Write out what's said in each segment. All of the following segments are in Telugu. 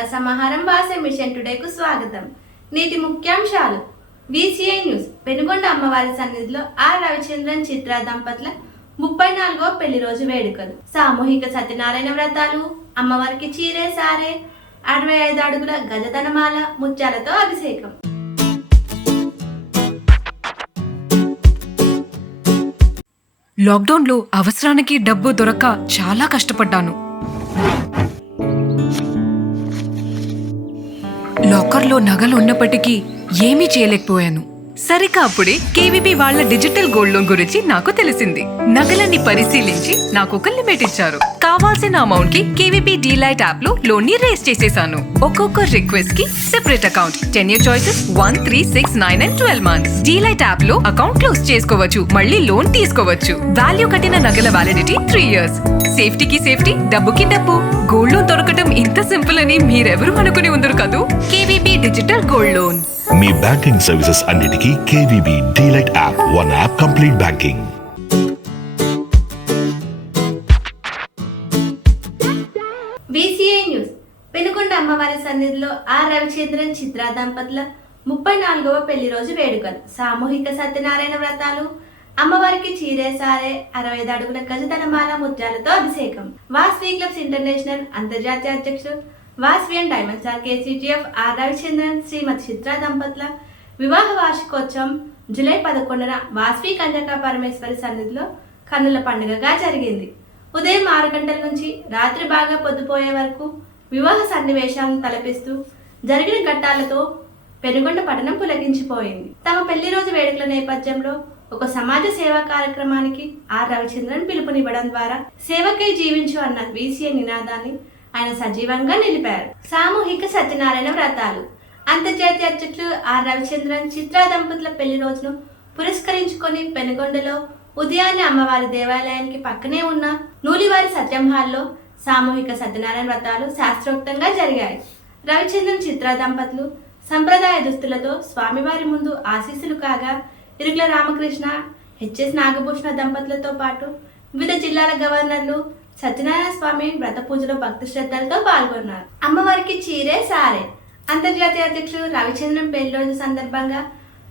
వార్తా సమాహారం వాసే మిషన్ టుడేకు స్వాగతం. నేటి ముఖ్యాంశాలు. VCI news. పెనుగొండ అమ్మవారి సన్నిధిలో ఆర్ రవిచంద్రన్ చిత్ర దంపతుల 34వ పెళ్లి రోజు వేడుకలు. సామూహిక సత్యనారాయణ వ్రతాలు, అమ్మవారికి చీరే సారే, 65 అడుగుల గజధనమాల, ముత్యాలతో అభిషేకం. లాక్డౌన్లో అవసరానికి డబ్బు దొరక్క చాలా కష్టపడ్డాను. లాకర్లో నగలు ఉన్నప్పటికీ ఏమీ చేయలేకపోయాను. సరిగ్గా అప్పుడే కేవీబీ వాళ్ళ డిజిటల్ గోల్డ్ లోన్ గురించి నాకు తెలిసింది. నగలన్నీ పరిశీలించి నాకు ఒక లిమిట్ ఇచ్చారు. కావాల్సిన అమౌంట్ కి కేవీబీ డీలైట్ యాప్ లో లోన్ ని రేస్ చేసేసాను. ఒక్కొక్క రిక్వెస్ట్ కి separate account, 10 year choices, 1, 3, 6, 9 and 12 months. Delight app లో అకౌంట్ క్లోజ్ చేసుకోవచ్చు, మళ్ళీ లోన్ తీసుకోవచ్చు. వాల్యూ కట్టిన నగల వ్యాలిడిటీ 3 years. సేఫ్టీకి సేఫ్టీ, డబ్బుకి డబ్బు. గోల్డ్ లోన్ దొరకటం ఇంత సింపుల్ అని మీరెవరు అనుకుని ఉండరు కదూ. KVB digital gold loan. మీ బ్యాంకింగ్ సర్వీసెస్ అన్నిటికీ KVB DLite app. One app complete banking. VCI news. Penugonda అమ్మవారి సన్నిధిలో ఆర్ రవిచంద్రన్ చిత్ర దంపతుల 34వ పెళ్లి రోజు వేడుకలు. సామూహిక సత్యనారాయణ వ్రతాలు, అమ్మవారికి చీరే సారే, 65 అడుగుల గజధనమాల, ముత్యాలతో అభిషేకం. వాస్వి క్లబ్స్ ఇంటర్నేషనల్ అంతర్జాతీయ అధ్యక్షుడు Vasavian diamond star KCGF R Ravichandran Shrimati Chitra దంపతుల వివాహ వార్షికోత్సవం జూలై 11న వాస్వి కన్యకా పరమేశ్వరి సన్నిధిలో కన్నుల పండుగగా జరిగింది. ఉదయం 6 గంటల నుంచి రాత్రి బాగా పొద్దుపోయే వరకు వివాహ సన్నివేశాలను తలపిస్తూ జరిగిన ఘట్టాలతో పెనుగొండ పట్టణం పులకించిపోయింది. తమ పెళ్లి రోజు వేడుకల నేపథ్యంలో ఒక సమాజ సేవా కార్యక్రమానికి ఆర్ రవిచంద్రన్ పిలుపునివ్వడం ద్వారా సేవకై జీవించు అన్న VCI నినాదాన్ని ఆయన సజీవంగా నిలిపారు. సామూహిక సత్యనారాయణ వ్రతాలు. అంతర్జాతీయ అధ్యక్షులు ఆర్ రవిచంద్రన్ చిత్ర దంపతుల పెళ్లి రోజును పురస్కరించుకొని పెనుగొండలో ఉదయాన్నే అమ్మవారి దేవాలయానికి పక్కనే ఉన్న నూలివారి సత్యం హాల్లో సామూహిక సత్యనారాయణ వ్రతాలు శాస్త్రోక్తంగా జరిగాయి. రవిచంద్రన్ చిత్ర దంపతులు సంప్రదాయ దుస్తులతో స్వామివారి ముందు ఆశీస్సులు కాగా, ఇరుకుల రామకృష్ణ, HS నాగభూషణ దంపతులతో పాటు వివిధ జిల్లాల గవర్నర్లు సత్యనారాయణ స్వామి వ్రత పూజలో భక్తి శ్రద్ధలతో పాల్గొన్నారు. అమ్మవారికి చీరే సారే. అంతర్జాతీయ అధ్యక్షులు రవిచంద్రన్ పెళ్లి రోజు సందర్భంగా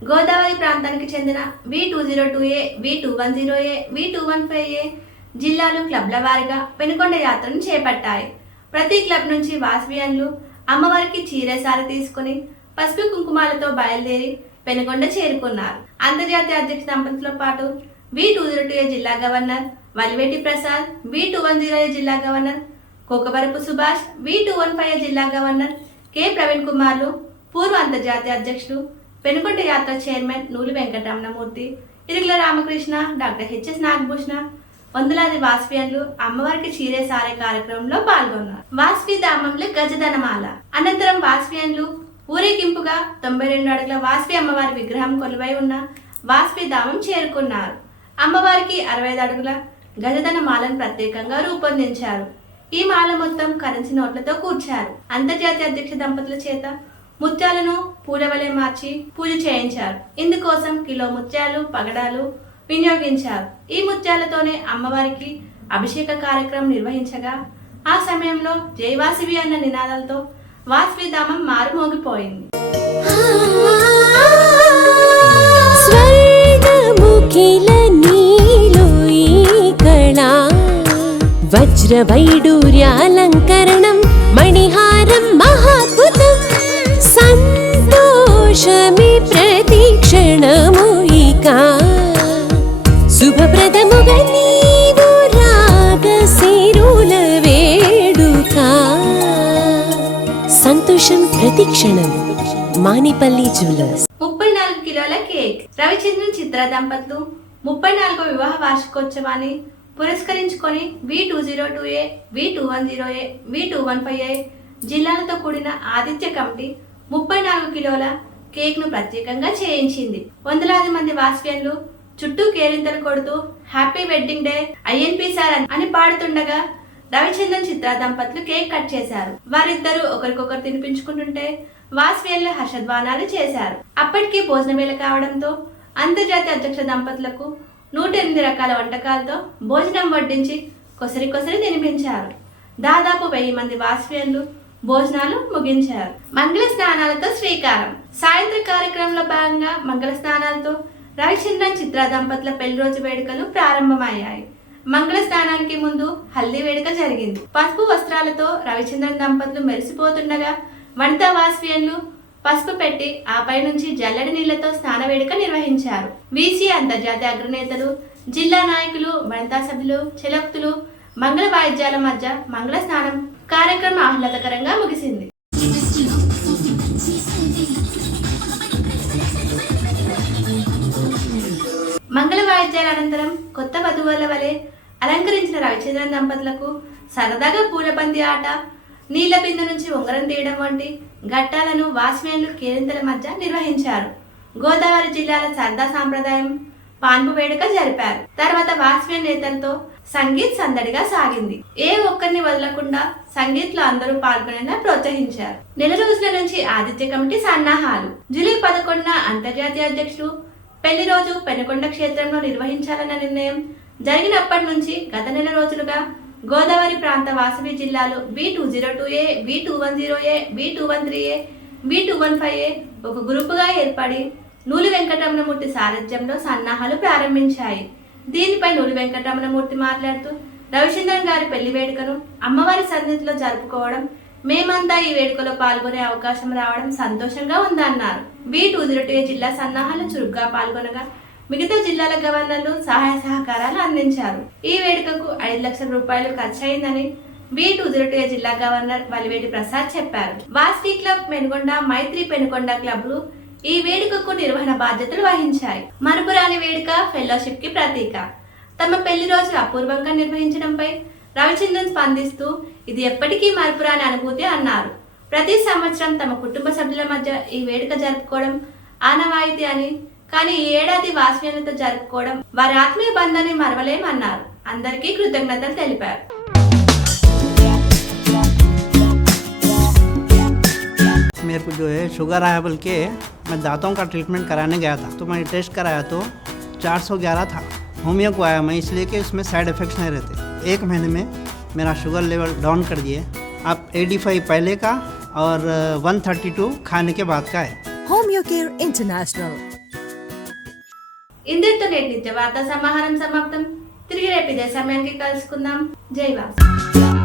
గోదావరి ప్రాంతానికి చెందిన V202A, V210A, V215A జిల్లాలు క్లబ్ల వారీగా పెనుకొండ యాత్రను చేపట్టాయి. ప్రతి క్లబ్ నుంచి వాస్వియన్లు అమ్మవారికి చీరే సారె తీసుకుని పసుపు కుంకుమాలతో బయలుదేరి పెనుకొండ చేరుకున్నారు. అంతర్జాతీయ అధ్యక్ష దంపతులతో పాటు V202A జిల్లా గవర్నర్ వలివేటి ప్రసాద్, V210A జిల్లా గవర్నర్ కోకవరపు సుభాష్, V215A జిల్లా గవర్నర్ K ప్రవీణ్ కుమార్లు, పూర్వ అంతర్జాతీయ అధ్యక్షులు పెనుకొండ యాత్ర chairman Nuli Venkataramanamurthy, Irukula Ramakrishna, doctor HS Nagabhushana, వందలాది వాస్వియన్లు అమ్మవారికి చీరే సారే కార్యక్రమంలో పాల్గొన్నారు. వాస్వి ధామంలో గజధనమాల. అనంతరం వాస్వియన్లు ఊరేగింపుగా 92 అడుగుల వాస్వి అమ్మవారి విగ్రహం కొలువై ఉన్న వాస్వి ధామం చేరుకున్నారు. అమ్మవారికి 65 అడుగుల గజధన మాలను ప్రత్యేకంగా రూపొందించారు. ఈ మాల మొత్తం కరెన్సీ నోట్లతో కూర్చారు. అంతర్జాతీయ అధ్యక్ష దంపతుల చేత ముత్యాలను పూలవలే మార్చి పూజ చేయించారు. ఇందుకోసం కిలో ముత్యాలు, పగడాలు వినియోగించారు. ఈ ముత్యాలతోనే అమ్మవారికి అభిషేక కార్యక్రమం నిర్వహించగా, ఆ సమయంలో జై వాసవి అన్న నినాదాలతో వాసవి ధామం మారుమోగిపోయింది. వజ్ర వైడూర్యాలంకరణం మణిహారం మహాద్భుతం సంతోషమే ప్రతిక్షణము ఇక శుభప్రదముగా నీవు రాగసిరుల వేడుక సంతోషం ప్రతిక్షణం. మానిపల్లి జ్యువెలర్స్. 34 కిలోల కేక్. రవిచంద్రన్ చిత్ర దంపతులు 34వ వివాహ వార్షికోత్సవాన్ని పురస్కరించుకొని V202A, V210A, V215A జిల్లాలతో కూడిన ఆతిథ్య కమిటీ 34 కిలోల కేక్ ను ప్రత్యేకంగా చేయించింది. వందలాది మంది వాస్వియన్లు చుట్టూ కేరింతలు కొడుతూ happy wedding day INP sir అని పాడుతుండగా రవిచంద్రన్ చిత్ర దంపతులు కేక్ కట్ చేశారు. వారిద్దరూ ఒకరికొకరు తినిపించుకుంటుంటే వాస్వియన్లు హర్షధ్వానాలు చేశారు. అప్పటికి భోజన వేళ కావడంతో అంతర్జాతీయ అధ్యక్ష దంపతులకు 108 రకాల వంటకాలతో భోజనం వడ్డించి కొసరి కొసరి తినిపించారు. దాదాపు 1000 మంది వాస్వియన్లు భోజనాలు ముగించారు. మంగళ స్నానాలతో శ్రీకారం. సాయంత్రం కార్యక్రమంలో భాగంగా మంగళ స్నానాలతో రవిచంద్రన్ చిత్ర దంపతుల పెళ్లి రోజు వేడుకలు ప్రారంభమయ్యాయి. మంగళ స్నానానికి ముందు హల్దీ వేడుక జరిగింది. పసుపు వస్త్రాలతో రవిచంద్రన్ దంపతులు మెరిసిపోతుండగా వనితా వాస్వియన్లు పసుపు పెట్టి ఆపై నుంచి జల్లెడి నీళ్లతో స్నాన వేడుక నిర్వహించారు. వీసీ అంతర్జాతీయ అగ్రనేతలు, జిల్లా నాయకులు, వనితా సభ్యులు, చెలక్తులు మంగళ వాయిద్యాల మధ్య మంగళ స్నానం కార్యక్రమం ఆహ్లాదకరంగా ముగిసింది. మంగళ వాయిద్యాల అనంతరం కొత్త వధువుల వలె అలంకరించిన రవిచంద్రన్ దంపతులకు సరదాగా పూలబంతి ఆట, నీళ్ల బిందె నుంచి ఉంగరం తీయడం వంటి ఘట్టాలను వాస్మేన్లు కేరింతల మధ్య నిర్వహించారు. గోదావరి జిల్లాల సరదా సాంప్రదాయం పాన్పు వేడుక జరిపారు. తర్వాత వాస్మేన్ నేతలతో సంగీత్ సందడిగా సాగింది. ఏ ఒక్కరిని వదలకుండా సంగీత్ లో అందరూ పాల్గొనేలా ప్రోత్సహించారు. నెల రోజుల నుంచి ఆదిత్య కమిటీ సన్నాహాలు. జూలై 11న అంతర్జాతీయ అధ్యక్షులు పెళ్లి రోజు పెనుకొండ క్షేత్రంలో నిర్వహించాలన్న నిర్ణయం జరిగినప్పటి నుంచి గత నెల రోజులుగా గోదావరి ప్రాంత వాసవి జిల్లాలు B202A, B210A, B213A, B215A ఒక గ్రూపుగా ఏర్పడి నూలి వెంకటరమణమూర్తి సారథ్యంలో సన్నాహాలు ప్రారంభించాయి. దీనిపై నూలి వెంకటరమణమూర్తి మాట్లాడుతూ రవిచంద్రన్ గారి పెళ్లి వేడుకను అమ్మవారి సన్నిధిలో జరుపుకోవడం, మేమంతా ఈ వేడుకలో పాల్గొనే అవకాశం రావడం సంతోషంగా ఉందన్నారు. B202A జిల్లా సన్నాహాలు చురుగ్గా పాల్గొనగా మిగతా జిల్లాల గవర్నర్లు సహాయ సహకారాలు అందించారు. ఈ వేడుకకు 5 లక్షల రూపాయలు ఖర్చయిందని B202A జిల్లా గవర్నర్ వలివేటి ప్రసాద్ చెప్పారు. వాస్కి క్లబ్ పెనుకొండ, మైత్రి పెనుకొండ క్లబ్లు ఈ వేడుకకు నిర్వహణ బాధ్యతలు వహించాయి. మరుపురాని వేడుక ఫెలోషిప్ కి ప్రతీక. తమ పెళ్లి రోజు అపూర్వంగా నిర్వహించడంపై రవిచంద్రన్ స్పందిస్తూ ఇది ఎప్పటికీ మరుపురాని అనుభూతి అన్నారు. ప్రతి సంవత్సరం తమ కుటుంబ సభ్యుల మధ్య ఈ వేడుక జరుపుకోవడం ఆనవాయితీ అని, కానీ ఈ ఏడాది వాస్మేన్లతో జరుపుకోవడం వారి ఆత్మీయ బంధాన్ని మరవలేమన్నారు. అందరికీ కృతజ్ఞతలు తెలిపారు. मेरे को जो है शुगर आया बोल के मैं दांतों का ट्रीटमेंट कराने गया था, तो मैंने टेस्ट कराया तो 411 था। होमियो को आया मैं इसलिए कि उसमें साइड इफ़ेक्ट्स नहीं रहते। 1 महीने में मेरा शुगर लेवल डाउन कर दिए। अब 85 पहले का और 132 खाने के बाद का है। Homeo Care International. ఇందుతో నేటి నిత్య వార్తా సమాహారం సమాప్తం. తిరిగి రేపు ఇదే సమయానికి కలుసుకుందాం. జై వాసు.